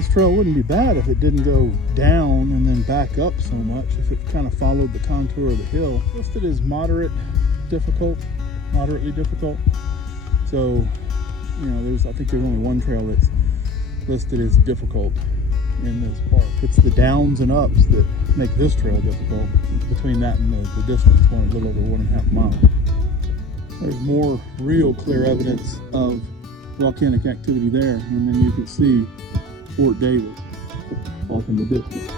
this trail wouldn't be bad if it didn't go down and then back up so much, if it kind of followed the contour of the hill. Listed as moderately difficult. So, you know, I think there's only one trail that's listed as difficult in this park. It's the downs and ups that make this trail difficult. Between that and the distance, a little over 1.5 miles. There's more real clear evidence of volcanic activity there, and then you can see Fort Davis off in the distance.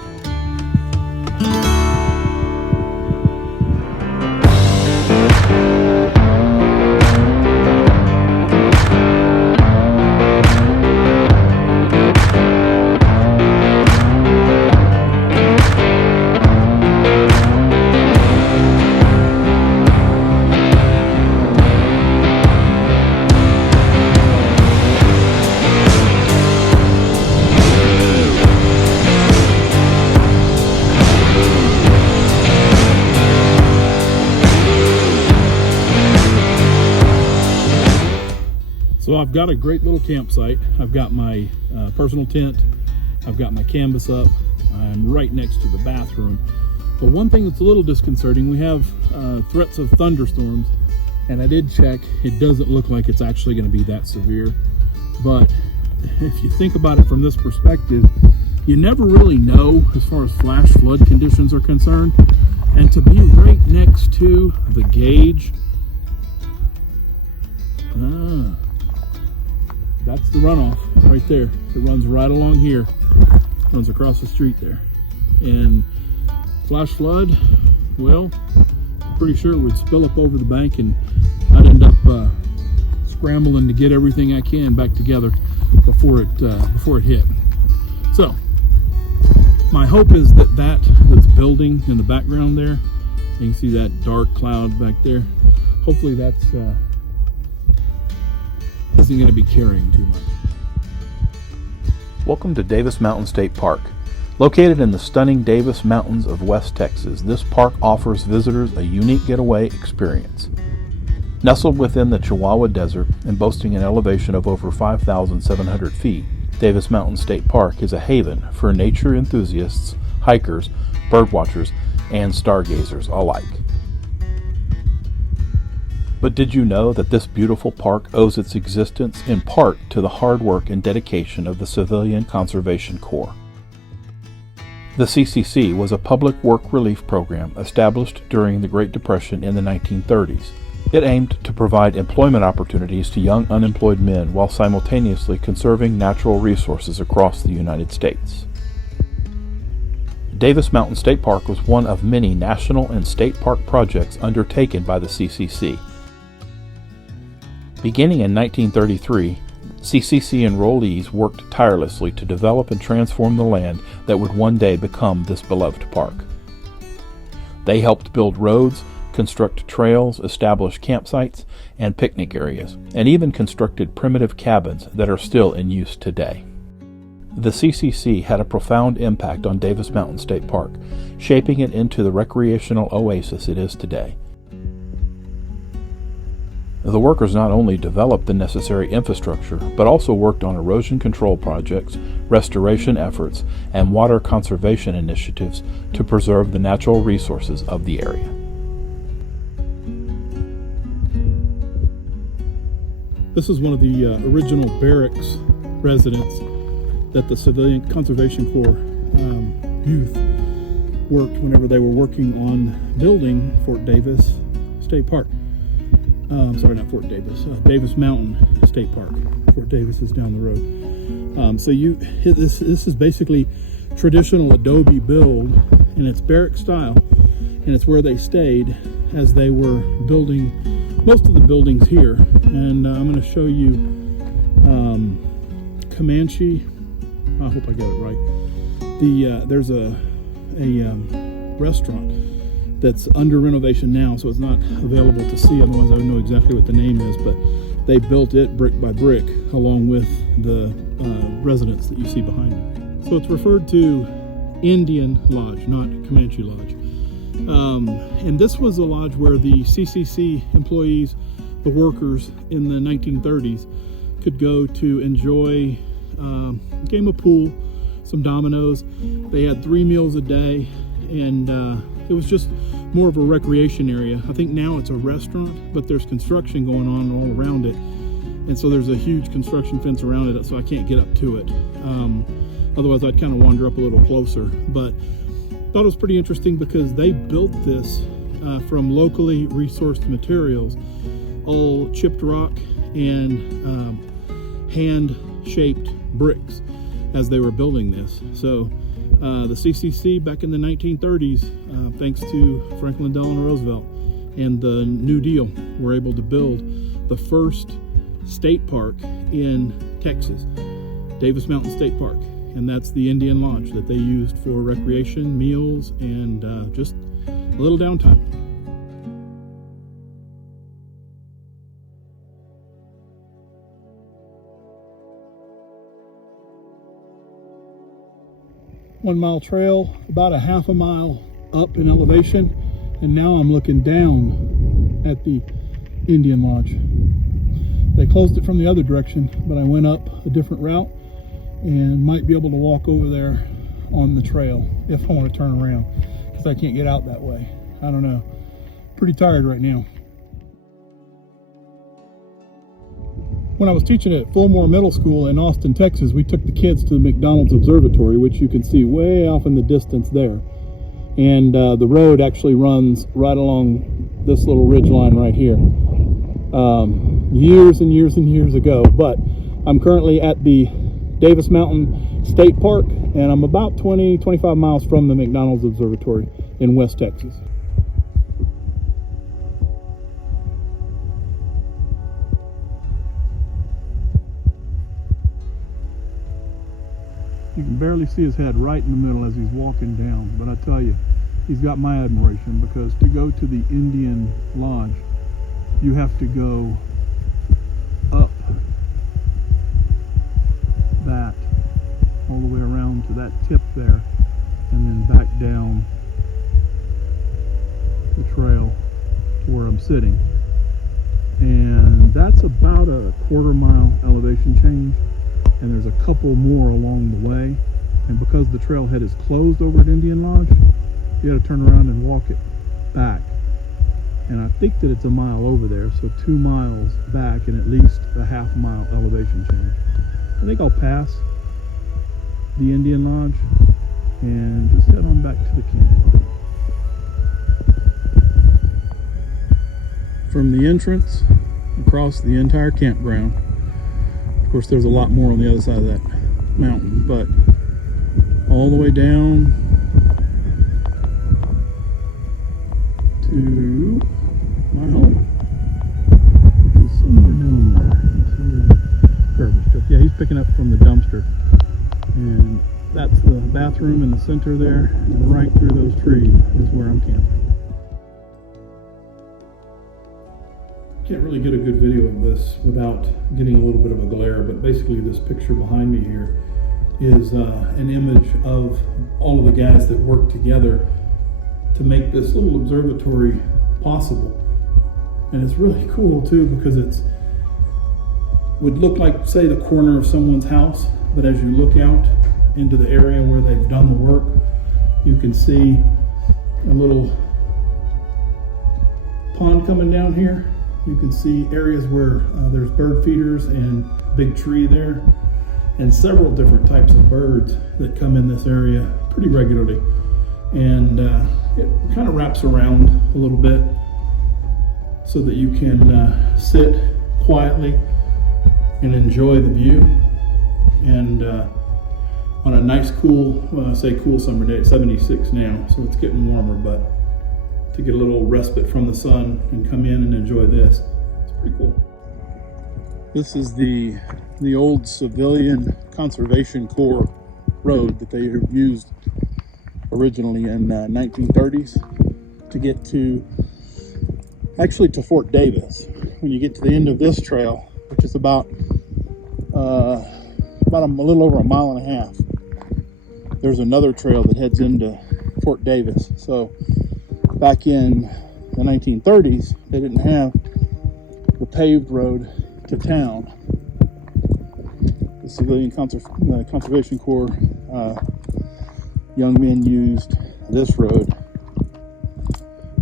So I've got a great little campsite. I've got my personal tent. I've got my canvas up. I'm right next to the bathroom. But one thing that's a little disconcerting, we have threats of thunderstorms, and I did check. It doesn't look like it's actually going to be that severe. But if you think about it from this perspective, you never really know as far as flash flood conditions are concerned. And to be right next to the gauge, that's the runoff right there. It runs right along here, runs across the street there. And flash flood, well, I'm pretty sure it would spill up over the bank, and I'd end up scrambling to get everything I can back together before it hit. So my hope is that's building in the background there. You can see that dark cloud back there. Hopefully that's isn't going to be carrying too much. Welcome to Davis Mountain State Park. Located in the stunning Davis Mountains of West Texas, this park offers visitors a unique getaway experience. Nestled within the Chihuahua Desert and boasting an elevation of over 5,700 feet, Davis Mountain State Park is a haven for nature enthusiasts, hikers, birdwatchers, and stargazers alike. But did you know that this beautiful park owes its existence in part to the hard work and dedication of the Civilian Conservation Corps? The CCC was a public work relief program established during the Great Depression in the 1930s. It aimed to provide employment opportunities to young unemployed men while simultaneously conserving natural resources across the United States. Davis Mountain State Park was one of many national and state park projects undertaken by the CCC. Beginning in 1933, CCC enrollees worked tirelessly to develop and transform the land that would one day become this beloved park. They helped build roads, construct trails, establish campsites and picnic areas, and even constructed primitive cabins that are still in use today. The CCC had a profound impact on Davis Mountain State Park, shaping it into the recreational oasis it is today. The workers not only developed the necessary infrastructure, but also worked on erosion control projects, restoration efforts, and water conservation initiatives to preserve the natural resources of the area. This is one of the original barracks residents that the Civilian Conservation Corps youth worked whenever they were working on building Fort Davis State Park. Sorry, not Fort Davis, Davis Mountain State Park. Fort Davis is down the road. So this is basically traditional adobe build, and it's barrack style, and it's where they stayed as they were building most of the buildings here. And I'm going to show you Comanche. I hope I got it right. There's a restaurant that's under renovation now, so it's not available to see. Otherwise, I would know exactly what the name is. But they built it brick by brick, along with the residence that you see behind me. So it's referred to Indian Lodge, not Comanche Lodge. And this was a lodge where the CCC employees, the workers in the 1930s, could go to enjoy a game of pool, some Domino's. They had 3 meals a day, and it was just more of a recreation area. I think now it's a restaurant, but there's construction going on all around it, and so there's a huge construction fence around it, so I can't get up to it. Otherwise I'd kind of wander up a little closer. But thought it was pretty interesting because they built this from locally resourced materials, all chipped rock and hand-shaped bricks as they were building this. So the CCC back in the 1930s, thanks to Franklin Delano Roosevelt and the New Deal, were able to build the first state park in Texas, Davis Mountain State Park. And that's the Indian Lodge that they used for recreation, meals, and just a little downtime. One-mile trail, about a half a mile up in elevation, and now I'm looking down at the Indian Lodge. They closed it from the other direction, but I went up a different route and might be able to walk over there on the trail if I want to turn around, because I can't get out that way. I don't know. Pretty tired right now. When I was teaching at Fillmore Middle School in Austin, Texas, we took the kids to the McDonald's Observatory, which you can see way off in the distance there. And the road actually runs right along this little ridge line right here. Years and years and years ago, but I'm currently at the Davis Mountain State Park, and I'm about 20-25 miles from the McDonald's Observatory in West Texas. You can barely see his head right in the middle as he's walking down, but I tell you, he's got my admiration, because to go to the Indian Lodge, you have to go up that all the way around to that tip there, and then back down the trail to where I'm sitting. And that's about a quarter-mile elevation change, and there's a couple more along the way. And because the trailhead is closed over at Indian Lodge, you got to turn around and walk it back. And I think that it's a mile over there, so 2 miles back and at least a half-mile elevation change. I think I'll pass the Indian Lodge and just head on back to the camp. From the entrance across the entire campground, of course there's a lot more on the other side of that mountain, but all the way down to my home. It's somewhere down there. Yeah, he's picking up from the dumpster, and that's the bathroom in the center there, and right through those trees is where I'm camping. Can't really get a good video of this without getting a little bit of a glare, but basically this picture behind me here is an image of all of the guys that worked together to make this little observatory possible. And it's really cool too, because it's would look like, say, the corner of someone's house, but as you look out into the area where they've done the work, you can see a little pond coming down here. You can see areas where there's bird feeders and big tree there, and several different types of birds that come in this area pretty regularly. And it kind of wraps around a little bit so that you can sit quietly and enjoy the view. And on a nice cool, say cool summer day, it's 76 now, so it's getting warmer, but to get a little respite from the sun and come in and enjoy this, it's pretty cool. This is the old Civilian Conservation Corps road that they used originally in 1930s to get to, actually to Fort Davis. When you get to the end of this trail, which is about a little over a mile and a half, there's another trail that heads into Fort Davis. So back in the 1930s, they didn't have the paved road to town. The Civilian Conservation Corps young men used this road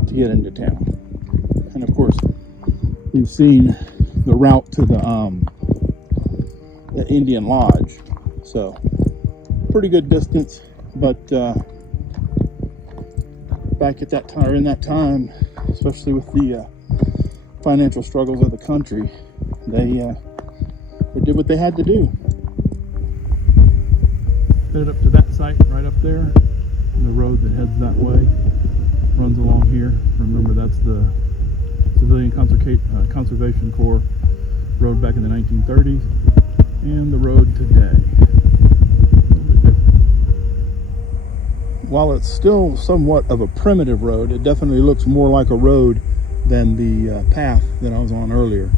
to get into town. And of course, you've seen the route to the Indian Lodge. So, pretty good distance, but back at that time, or in that time, especially with the financial struggles of the country, they did what they had to do. Headed up to that site right up there. And the road that heads that way runs along here. Remember, that's the Civilian Conservation Corps road back in the 1930s, and the road today. While it's still somewhat of a primitive road, it definitely looks more like a road than the path that I was on earlier.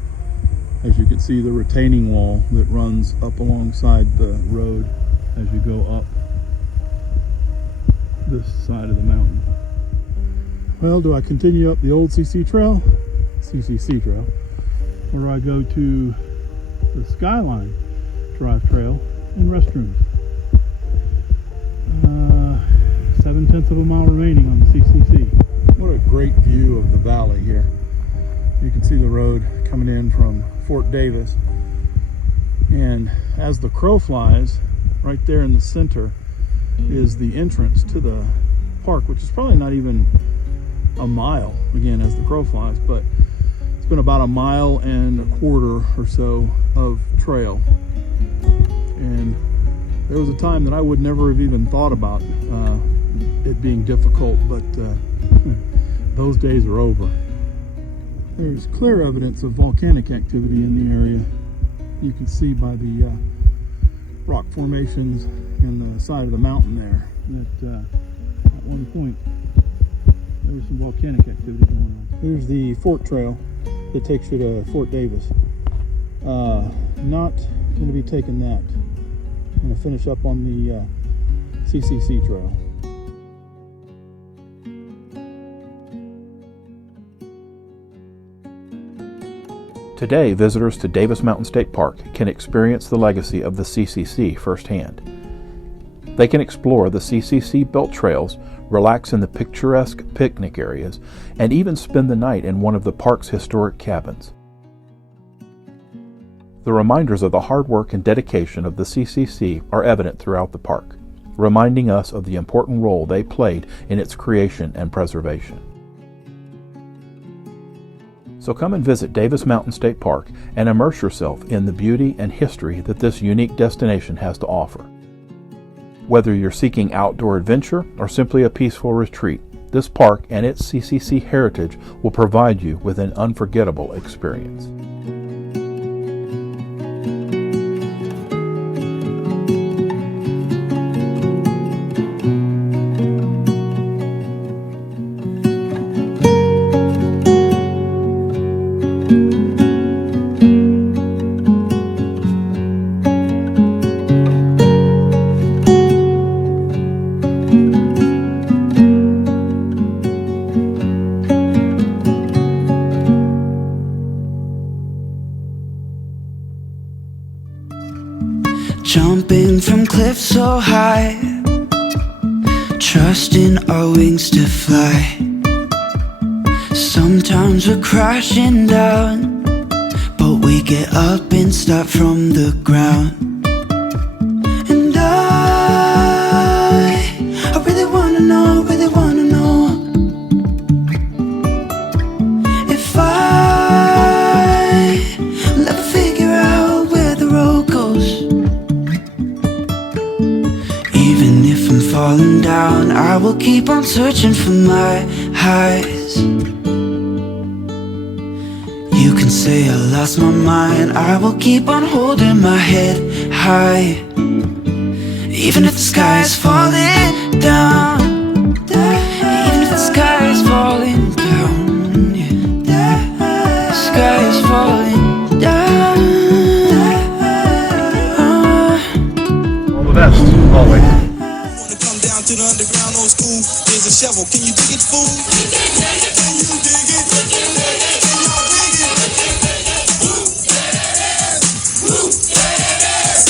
As you can see, the retaining wall that runs up alongside the road as you go up this side of the mountain. Well, do I continue up the old CCC trail, or do I go to the Skyline Drive Trail and restrooms? 7/10 of a mile remaining on the CCC. What a great view of the valley here. You can see the road coming in from Fort Davis, and as the crow flies, right there in the center is the entrance to the park, which is probably not even a mile, again, as the crow flies, but it's been about 1.25 miles or so of trail. And there was a time that I would never have even thought about it being difficult, but those days are over. There's clear evidence of volcanic activity in the area. You can see by the rock formations in the side of the mountain there that at one point there was some volcanic activity going on. Here's the Fort Trail that takes you to Fort Davis. Not going to be taking that. I'm going to finish up on the CCC trail. Today, visitors to Davis Mountain State Park can experience the legacy of the CCC firsthand. They can explore the CCC built trails, relax in the picturesque picnic areas, and even spend the night in one of the park's historic cabins. The reminders of the hard work and dedication of the CCC are evident throughout the park, reminding us of the important role they played in its creation and preservation. So come and visit Davis Mountain State Park and immerse yourself in the beauty and history that this unique destination has to offer. Whether you're seeking outdoor adventure or simply a peaceful retreat, this park and its CCC heritage will provide you with an unforgettable experience. Jumping from cliffs so high, trusting our wings to fly. Sometimes we're crashing down, but we get up and start from the ground. And I really wanna know, if I'll ever figure out where the road goes. Even if I'm falling down, I will keep on searching for my highs. You can say I lost my mind, I will keep on holding my head high. Even if the sky is falling down, even if the sky is falling down, yeah. The sky is falling down. All the best, always. Wanna come down to the underground old school? Here's a shovel, can you dig it, fool? Can you dig it? Can you dig it? Can y'all dig it? Who that is? Who that is?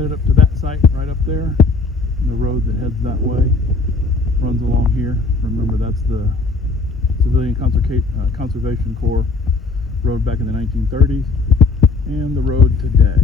headed up to that site right up there. And the road that heads that way runs along here. Remember, that's the Civilian Conservation Corps road back in the 1930s, and the road today.